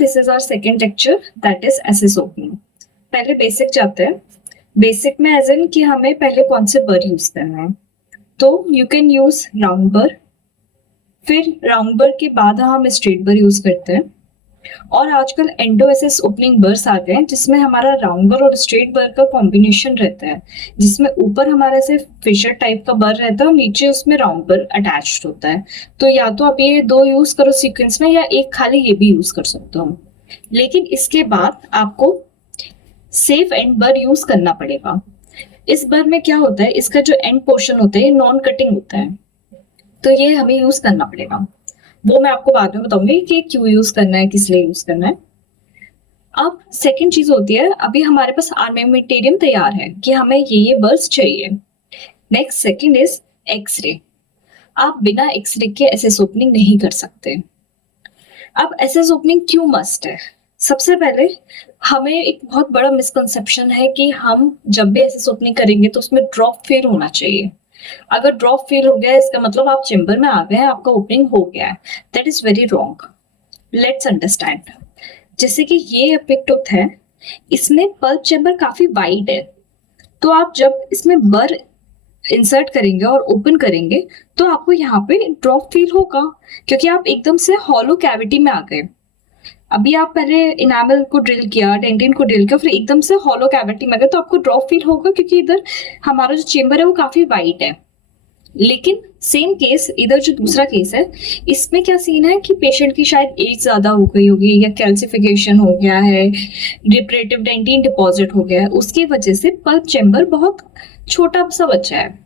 This is our second lecture that is access opening. पहले basic जाते हैं। Basic में एज इन कि हमें पहले कौन से बर यूज करना है। तो यू कैन यूज राउंड बर, फिर राउंड बर के बाद हम स्ट्रेट बर यूज करते हैं। और आजकल एंडो एसेस ओपनिंग बर्स आ गए हैं जिसमें हमारा राउंड बर और स्ट्रेट बर का कॉम्बिनेशन रहता है, जिसमें ऊपर हमारा ऐसे फिशर टाइप का बर रहता है और नीचे उसमें राउंड बर अटैच्ड होता है। तो या तो आप ये दो यूज करो सीक्वेंस में, या एक खाली ये भी यूज कर सकते हो। लेकिन इसके बाद आपको सेफ एंड बर यूज करना पड़ेगा। इस बर में क्या होता है, इसका जो एंड पोर्शन होता है ये नॉन कटिंग होता है, तो ये हमें यूज करना पड़ेगा। वो मैं आपको बाद में बताऊंगी कि क्यों यूज करना है, किस लिए यूज करना है। अब सेकंड चीज होती है, अभी हमारे पास आर्मेमेंटेरियम तैयार है कि हमें ये बर्स चाहिए। Next second is x-ray. आप बिना एक्सरे के एसएस ओपनिंग नहीं कर सकते। अब एसएस ओपनिंग क्यों मस्ट है? सबसे पहले हमें एक बहुत बड़ा मिसकंसेप्शन है कि हम जब भी एसएस ओपनिंग करेंगे तो उसमें ड्रॉप फेल होना चाहिए। अगर ड्रॉप फेल हो गया इसका मतलब आप चेंबर में आ गए हैं, आपका ओपनिंग हो गया है। That is very wrong. Let's understand. जैसे कि ये एपिक्टोथ है, इसमें पल्प चेंबर काफी वाइड है, तो आप जब इसमें बर इंसर्ट करेंगे और ओपन करेंगे तो आपको यहाँ पे ड्रॉप फील होगा, क्योंकि आप एकदम से हॉलो कैविटी में आ गए। अभी आप पहले इनामल को ड्रिल किया, डेंटिन को ड्रिल किया, फिर एकदम से हॉलो कैविटी में गए, तो आपको ड्रॉप फील होगा क्योंकि इधर हमारा जो चेंबर है वो काफी वाइड है। लेकिन सेम केस इधर जो दूसरा केस है, इसमें क्या सीन है कि पेशेंट की शायद एज ज्यादा हो गई होगी, या कैल्सिफिकेशन हो गया है, डिप्रेटिव डेंटिन डिपॉजिट हो गया है, उसकी वजह से पल्प चेंबर बहुत छोटा सा बचा है।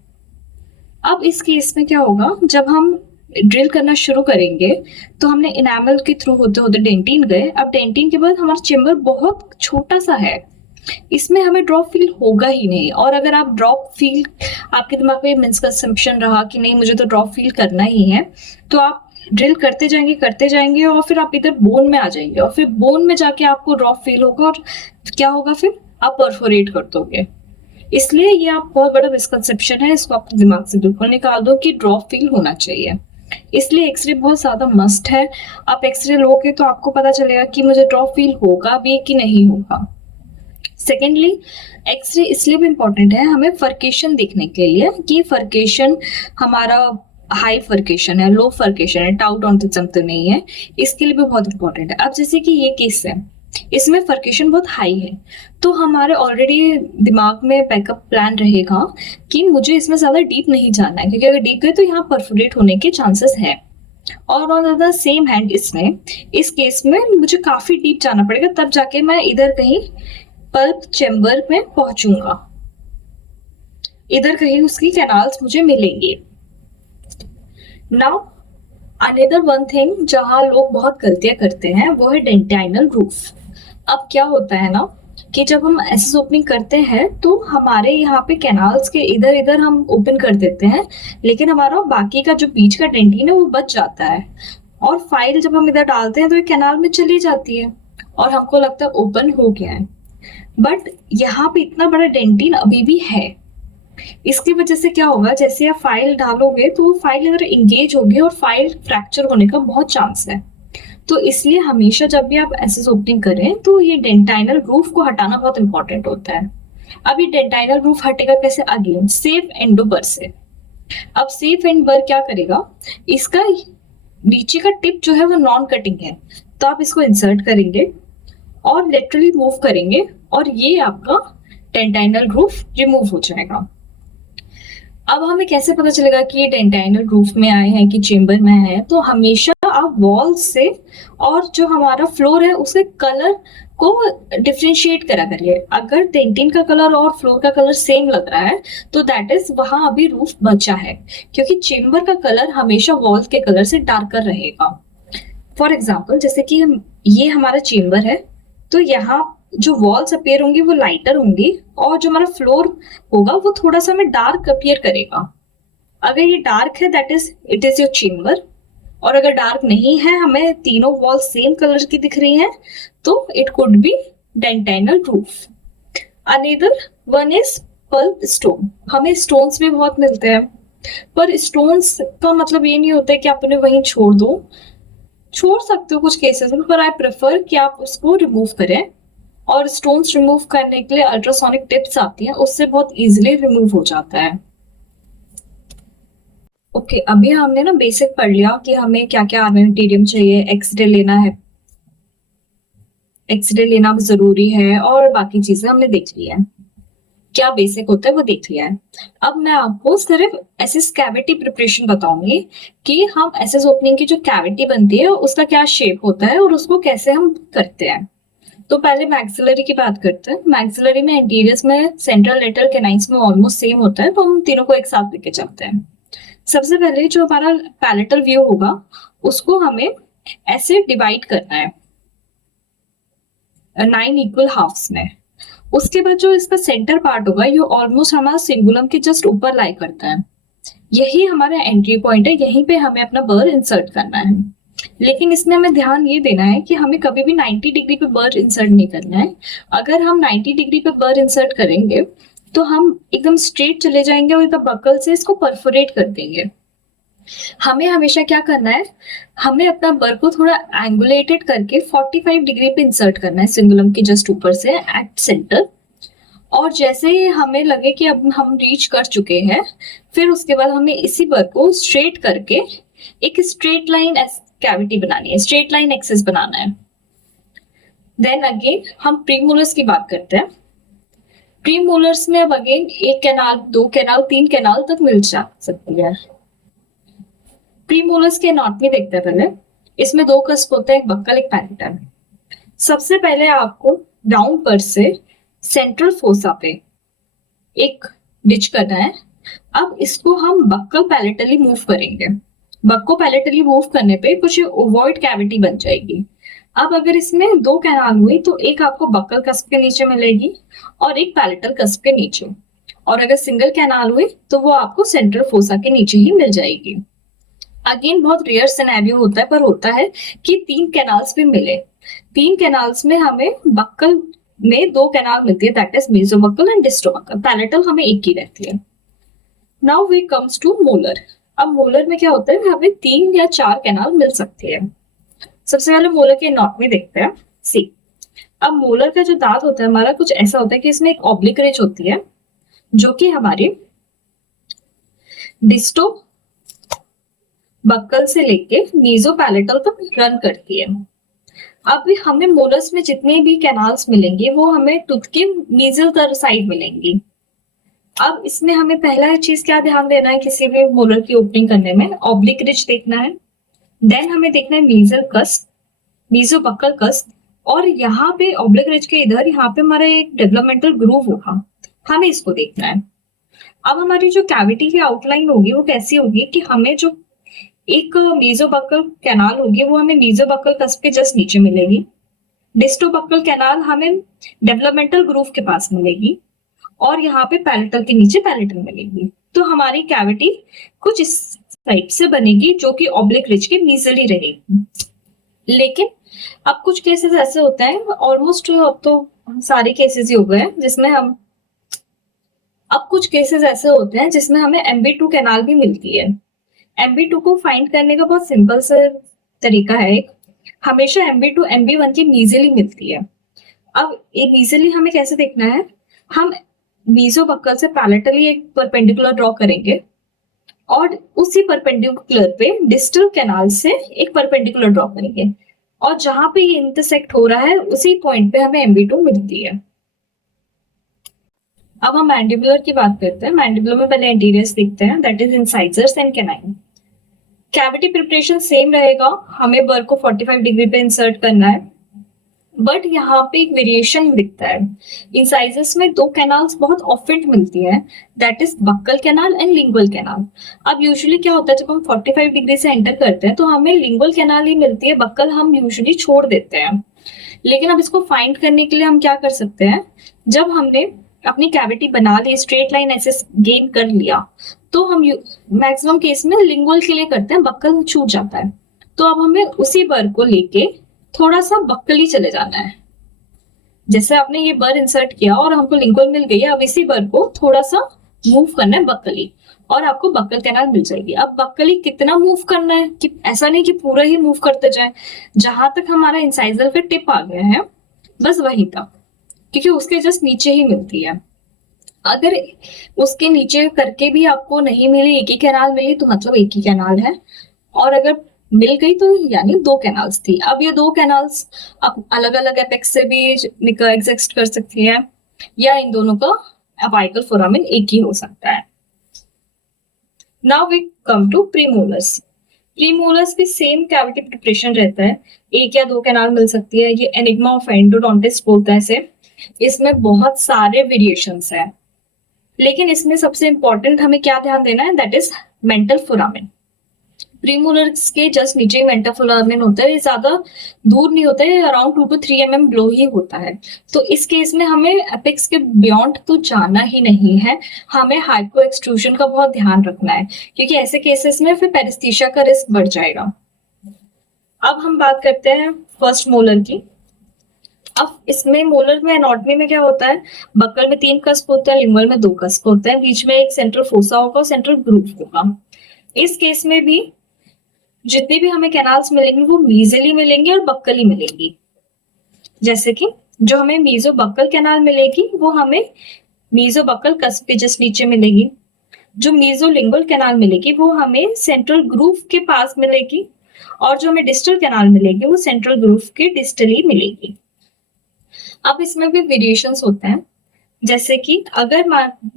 अब इस केस में क्या होगा, जब हम ड्रिल करना शुरू करेंगे तो हमने इनामल के थ्रू होते होते डेंटिन गए। अब डेंटिन के बाद हमारा चेंबर बहुत छोटा सा है, इसमें हमें ड्रॉप फील होगा ही नहीं। और अगर आप ड्रॉप फील, आपके दिमाग में मिसकंसेप्शन रहा कि नहीं मुझे तो ड्रॉप फील करना ही है, तो आप ड्रिल करते जाएंगे और फिर आप इधर बोन में आ जाएंगे, और फिर बोन में जाके आपको ड्रॉप फील होगा, और क्या होगा फिर आप परफोरेट कर दोगे। इसलिए ये आप बहुत बड़ा मिसकंसेप्शन है, इसको अपने दिमाग से बिल्कुल निकाल दो कि ड्रॉप फील होना चाहिए। इसलिए एक्सरे बहुत ज्यादा मस्ट है। आप एक्सरे लोगे तो आपको पता चलेगा कि मुझे ड्रॉप फील होगा भी कि नहीं होगा। सेकेंडली, एक्सरे इसलिए भी इम्पोर्टेंट है हमें फर्केशन देखने के लिए कि फर्केशन हमारा हाई फर्केशन है, लो फर्केशन है, टाउट ऑन तो नहीं है, इसके लिए भी बहुत इंपॉर्टेंट है। अब जैसे कि ये केस है, इसमें फर्केशन बहुत हाई है, तो हमारे ऑलरेडी दिमाग में बैकअप प्लान रहेगा कि मुझे इसमें ज्यादा डीप नहीं जाना है, क्योंकि अगर डीप गए तो यहाँ परफोरेट होने के चांसेस है। और ऑन द सेम हैंड इसमें इस केस में मुझे काफी डीप जाना पड़ेगा, तब जाके मैं इधर कहीं पल्प चेंबर में पहुंचूंगा, इधर कहीं उसकी कैनाल्स मुझे मिलेंगे। नाउ अनदर वन थिंग जहां लोग बहुत गलतियां करते हैं वो है डेंटाइनल रूफ। अब क्या होता है ना कि जब हम एसएस ओपनिंग करते हैं तो हमारे यहाँ पे कैनाल्स के इधर इधर हम ओपन कर देते हैं, लेकिन हमारा बाकी का जो बीच का डेंटिन है वो बच जाता है, और फाइल जब हम इधर डालते हैं तो ये कैनाल में चली जाती है और हमको लगता है ओपन हो गया है। बट यहाँ पे इतना बड़ा डेंटिन अभी भी है। इसकी वजह से क्या होगा, जैसे आप फाइल डालोगे तो वो फाइल इधर इंगेज होगी और फाइल फ्रैक्चर होने का बहुत चांस है। तो इसलिए हमेशा जब भी आप एसएस ओपनिंग करें तो ये डेंटाइनल रूफ को हटाना बहुत इंपॉर्टेंट होता है। अब ये डेंटाइनल रूफ हटेगा कैसे? अगेन सेफ एंडो बर से। अब सेफ एंड बर क्या करेगा, इसका नीचे का टिप जो है वो नॉन कटिंग है, तो आप इसको इंसर्ट करेंगे और लेटरली मूव करेंगे और ये आपका डेंटाइनल रूफ रिमूव हो जाएगा। अब हमें कैसे पता चलेगा कि ये डेंटाइनल रूफ में आए हैं कि चेंबर में है? तो हमेशा आप वॉल से और जो हमारा फ्लोर है उसके कलर को डिफ्रेंशिएट करा करिए। अगर डेंटिन का कलर और फ्लोर का कलर सेम लग रहा है तो दैट इज वहां अभी रूफ बचा है, क्योंकि चेंबर का कलर हमेशा वॉल के कलर से डार्कर रहेगा। फॉर एग्जाम्पल, जैसे कि ये हमारा चेंबर है, तो यहाँ जो वॉल्स अपीयर होंगी वो लाइटर होंगी, और जो हमारा फ्लोर होगा वो थोड़ा सा हमें डार्क अपीयर करेगा। अगर ये डार्क है that is it is your chamber, और अगर डार्क नहीं है, हमें तीनों वॉल सेम कलर की दिख रही हैं, तो it could be dentinal roof. Another one is pulp stone. हमें स्टोन्स भी बहुत मिलते हैं, पर स्टोन्स का मतलब ये नहीं होता है कि आप उन्हें वहीं छोड़ दो। छोड़ सकते हो कुछ केसेस में, पर आई प्रेफर कि आप उसको रिमूव करें। और स्टोन्स रिमूव करने के लिए अल्ट्रासोनिक टिप्स आती हैं, उससे बहुत इजीली रिमूव हो जाता है। ओके, अभी हमने ना बेसिक पढ़ लिया कि हमें क्या क्या आर्मेंटेरियम चाहिए, एक्सरे लेना है, एक्सरे लेना जरूरी है, और बाकी चीजें हमने देख ली है। क्या बेसिक होता है वो देख लिया है। अब मैं आपको सिर्फ एसिस कैविटी प्रिपरेशन बताऊंगी कि हम एसिस ओपनिंग की जो कैविटी बनती है उसका क्या शेप होता है और उसको कैसे हम करते हैं। तो पहले मैक्सिलरी की बात करते हैं। मैक्सिलरी में एंटीरियर्स में सेंट्रल लेटरल कैनाइन्स में ऑलमोस्ट सेम होता है, तो हम तीनों को एक साथ लेके चलते हैं। सबसे पहले जो हमारा पैलेटल व्यू होगा उसको हमें ऐसे डिवाइड करना है 9 इक्वल हाफ्स में। उसके बाद जो इसका सेंटर पार्ट होगा ये ऑलमोस्ट हमारा सिंगुलम के जस्ट ऊपर लाई करता है। यही हमारा एंट्री पॉइंट है, यहीं पे हमें अपना बर इंसर्ट करना है। लेकिन इसमें हमें ध्यान ये देना है कि हमें कभी भी 90 डिग्री पे बर इंसर्ट नहीं करना है। अगर हम 90 डिग्री पे बर इंसर्ट करेंगे तो हम एकदम स्ट्रेट चले जाएंगे और बकल से इसको परफोरेट कर देंगे। हमें हमेशा क्या करना है, हमें अपना बर को थोड़ा एंगुलेटेड करके 45 डिग्री पे इंसर्ट करना है सिंगुलम के जस्ट ऊपर से एट सेंटर। और जैसे ही हमें लगे कि अब हम रीच कर चुके हैं, फिर उसके बाद हमें इसी बर को स्ट्रेट करके एक स्ट्रेट लाइन कैविटी बनानी है, स्ट्रेट लाइन एक्सेस बनाना है। देन अगेन हम प्रीमोलर्स की बात करते हैं। प्रीमोलर्स में अब अगेन एक कैनाल, दो कैनाल, तीन कैनाल तक मिल जा सकती है। प्रीमोलर्स के एनाटॉमी देखते हैं पहले। इसमें दो कस्प होते हैं, एक बक्कल एक पैलेटल। सबसे पहले आपको डाउन पर से सेंट्रल फोसा पे एक डिच करना है। अब इसको हम बक्कल पैलेटली मूव करेंगे। बक्को पैलेटली मूव करने पे कुछ ओवॉइड कैविटी बन जाएगी। अब अगर इसमें दो कैनाल हुई तो एक आपको बक्कल कस्प के नीचे मिलेगी और एक पैलेटल कस्प के नीचे। और अगर सिंगल कैनाल हुई तो वो आपको सेंट्रल फोसा के नीचे ही मिल जाएगी। अगेन बहुत रेयर सिनेरियो होता है, पर होता है कि तीन कैनाल्स भी मिले। तीन कैनाल्स में हमें बक्कल में दो कैनाल मिलती है, that is mesiobuccal and distobuccal. Palatal हमें एक ही रहती है। Now we comes to molar. अब मोलर में क्या होता है, हमें तीन या चार कैनाल मिल सकती है। सबसे पहले मोलर के एनाटॉमी देखते हैं। सी, अब मोलर का जो दांत होता है हमारा कुछ ऐसा होता है कि इसमें एक ऑब्लिक रिज होती है जो कि हमारी डिस्टो बक्कल से लेके मीजोपैलेटल तक रन करती है। अब हमें मोलर्स में जितने भी कैनाल्स मिलेंगे वो हमें टूथ के मीजल साइड मिलेंगी। अब इसमें हमें पहला चीज क्या ध्यान देना है, किसी भी मोलर की ओपनिंग करने में ऑब्लिक रिज देखना है। देन हमें देखना है मीजल कस्प, मीजोबक्कल कस्प, और यहाँ पे ऑब्लिक रिज के इधर यहाँ पे हमारा एक डेवलपमेंटल ग्रूव होगा, हमें इसको देखना है। अब हमारी जो कैविटी की आउटलाइन होगी वो कैसी होगी कि हमें जो एक मीजोबक्कल कैनाल होगी वो हमें मीजोबक्कल कस्प के जस्ट नीचे मिलेगी। डिस्टोबक्कल कैनाल हमें डेवलपमेंटल ग्रूव के पास मिलेगी और यहाँ पे पैलेटल के नीचे पैलेटल मिलेगी। तो हमारी कैविटी कुछ इस टाइप से बनेगी जो कि ऑब्लिक रिज के मीजली रहेगी। लेकिन अब कुछ केसेस ऐसे होते हैं, ऑलमोस्ट अब तो सारे केसेस ही हो गए जिसमें हम, अब कुछ केसेस ऐसे होते हैं जिसमें हमें MB2 कैनाल भी मिलती है। MB2 को फाइंड करने का बहुत सिंपल सा तरीका है, हमेशा MB2 MB1 की मीजली मिलती है। अब ये मीजली हमें कैसे देखना है, हम मीजोबक्कल से पैलेटली एक परपेंडिकुलर ड्रॉ करेंगे और उसी परपेंडिकुलर पे डिस्टल कैनाल से एक परपेंडिकुलर ड्रॉ करेंगे और जहां पे ये इंटरसेक्ट हो रहा है उसी पॉइंट पे हमें MB2 मिलती है। अब हम मैंडिबुलर की बात करते हैं। मैंडिबुलर में पहले एंटीरियर्स देखते हैं, that is incisors and canine. Cavity preparation same रहेगा, हमें बर को 45 डिग्री पे इंसर्ट करना है, बट यहाँ पे एक वेरिएशन दिखता है। इंसाइजर्स में दो कैनाल्स बहुत ऑफेंट मिलती है, that is buccal canal and lingual canal. अब यूजुअली क्या होता है, जब हम 45 डिग्री से एंटर करते हैं तो हमें लिंगुअल कैनाल ही मिलती है, बक्कल हम यूजुअली छोड़ देते हैं। लेकिन अब इसको फाइंड करने के लिए हम क्या कर सकते हैं, जब हमने अपनी कैविटी बना ली, स्ट्रेट लाइन ऐसे गेन कर लिया, तो हम मैक्सिमम केस में लिंगुअल के लिए करते हैं, बक्कल छूट जाता है। तो अब हमें उसी बर को लेके थोड़ा सा बक्कली चले जाना है। जैसे आपने ये बर इंसर्ट किया और हमको लिंगुअल मिल गई है, अब इसी बर को थोड़ा सा मूव करना है बक्कली, और आपको बक्कल कैनाल मिल जाएगी। अब बक्कली कितना मूव करना है, कि ऐसा नहीं कि पूरा ही मूव करते जाए, जहां तक हमारा इंसाइजल का टिप आ गया है बस वहीं तक, क्योंकि उसके जस्ट नीचे ही मिलती है। अगर उसके नीचे करके भी आपको नहीं मिली, एक ही कैनाल मिली, तो मतलब एक ही कैनाल है, और अगर मिल गई तो यानी दो कैनाल्स थी। अब ये दो कैनाल्स आप अलग अलग एपेक्स से भी एग्जिस्ट कर सकती है, या इन दोनों का अपाइकल फोरामेन एक ही हो सकता है। Now we come to premolars. Premolars भी सेम कैविटी प्रिपरेशन रहता है, एक या दो कैनाल मिल सकती है। ये एनिग्मा ऑफ एंडोडोंटिस्ट बोलता है इसे। इसमें बहुत सारे वेरिएशंस है, लेकिन इसमें सबसे इंपॉर्टेंट हमें क्या ध्यान देना है, that is mental foramen. Premolars के जस्ट नीचे ही मेंटल फोरामेन होता है, ये ज्यादा दूर नहीं होता है, अराउंड 2 to 3 mm बिलो ही होता है। तो इस केस में हमें एपेक्स के बियॉन्ड तो जाना ही नहीं है, हमें हाइपो एक्सट्रूजन का बहुत ध्यान रखना है, क्योंकि ऐसे केसेस में फिर पेरिस्थीसिया का रिस्क बढ़ जाएगा। अब हम बात करते हैं फर्स्ट मोलर की। अब इसमें मोलर में एनाटॉमी में क्या होता है, बक्कल में 3 कस्प होता है, लिंगुअल में 2 कस्प होता है, बीच में एक सेंट्रल फोसा होगा और सेंट्रल ग्रूव होगा। इस केस में भी जितनी भी हमें कैनाल्स मिलेंगी वो मीजली मिलेंगी और बक्कली मिलेंगी। जैसे कि जो हमें मीजो बक्कल कैनाल मिलेगी वो हमें मीजो बक्कल कस्प के जस्ट नीचे मिलेगी। जो मीजो लिंगुअल कैनाल मिलेगी वो हमें सेंट्रल ग्रूव के पास मिलेगी, और जो हमें डिस्टल कैनाल मिलेगी वो सेंट्रल ग्रूव के डिस्टली मिलेगी। अब इसमें भी वेरिएशंस होते हैं, जैसे कि अगर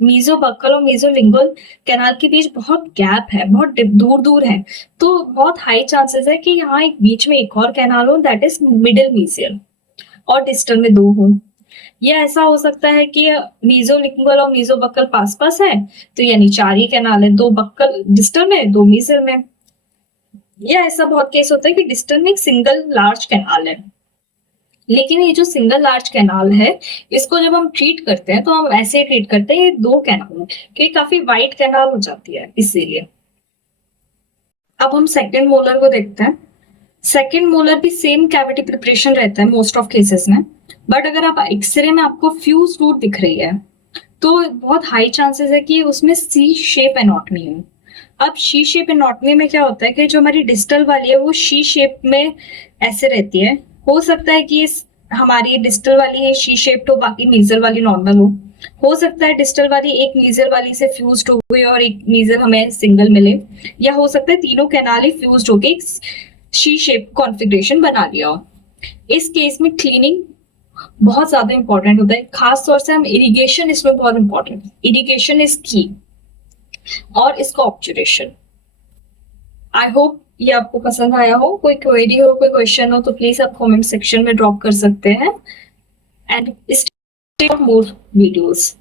मीजो बक्कल और मीजो लिंगुअल कैनाल के बीच बहुत गैप है, बहुत दूर दूर है, तो बहुत हाई चांसेस है कि यहाँ एक बीच में एक और कैनाल हो, दैट इज मिडिल मीजियल, और डिस्टल में 2 हो। या ऐसा हो सकता है कि मीजो लिंगुअल और मीजो बक्कल पास पास है, तो यानी 4 ही कैनाल है, 2 बक्कल डिस्टल में 2 मीजियल में। या ऐसा बहुत केस होता है कि डिस्टल में एक सिंगल लार्ज कैनाल है, लेकिन ये जो सिंगल लार्ज कैनाल है इसको जब हम ट्रीट करते हैं तो हम ऐसे ट्रीट करते हैं, ये 2 कैनाल है, क्योंकि काफी वाइड कैनाल हो जाती है इसीलिए। अब हम सेकेंड मोलर को देखते हैं। सेकेंड मोलर भी सेम कैविटी प्रिपरेशन रहता है मोस्ट ऑफ केसेस में, बट अगर आप एक्सरे में आपको फ्यूज रूट दिख रही है तो बहुत हाई चांसेस है कि उसमें सी शेप एनाटॉमी हो। अब शी शेप एनाटॉमी में क्या होता है कि जो हमारी डिस्टल वाली है वो शी शेप में ऐसे रहती है। हो सकता है कि हमारी डिस्टल वाली है शी शेप तो बाकी मीजल वाली नॉर्मल हो सकता है डिस्टल वाली एक मीजल वाली से फ्यूज्ड हो गई और एक मीजल हमें सिंगल मिले, या हो सकता है तीनों कैनाल ही फ्यूज्ड होके एक शी शेप कॉन्फ़िगरेशन बना लिया हो। इस केस में क्लीनिंग बहुत ज्यादा इंपॉर्टेंट होता है, खास तौर से हम इरिगेशन इसमें बहुत इंपॉर्टेंट है, इरिगेशन इज की, और इसका ऑब्जर्वेशन। आई होप ये आपको पसंद आया हो। कोई क्वेरी हो, कोई क्वेश्चन हो तो प्लीज आप कमेंट सेक्शन में ड्रॉप कर सकते हैं, and stay for more videos.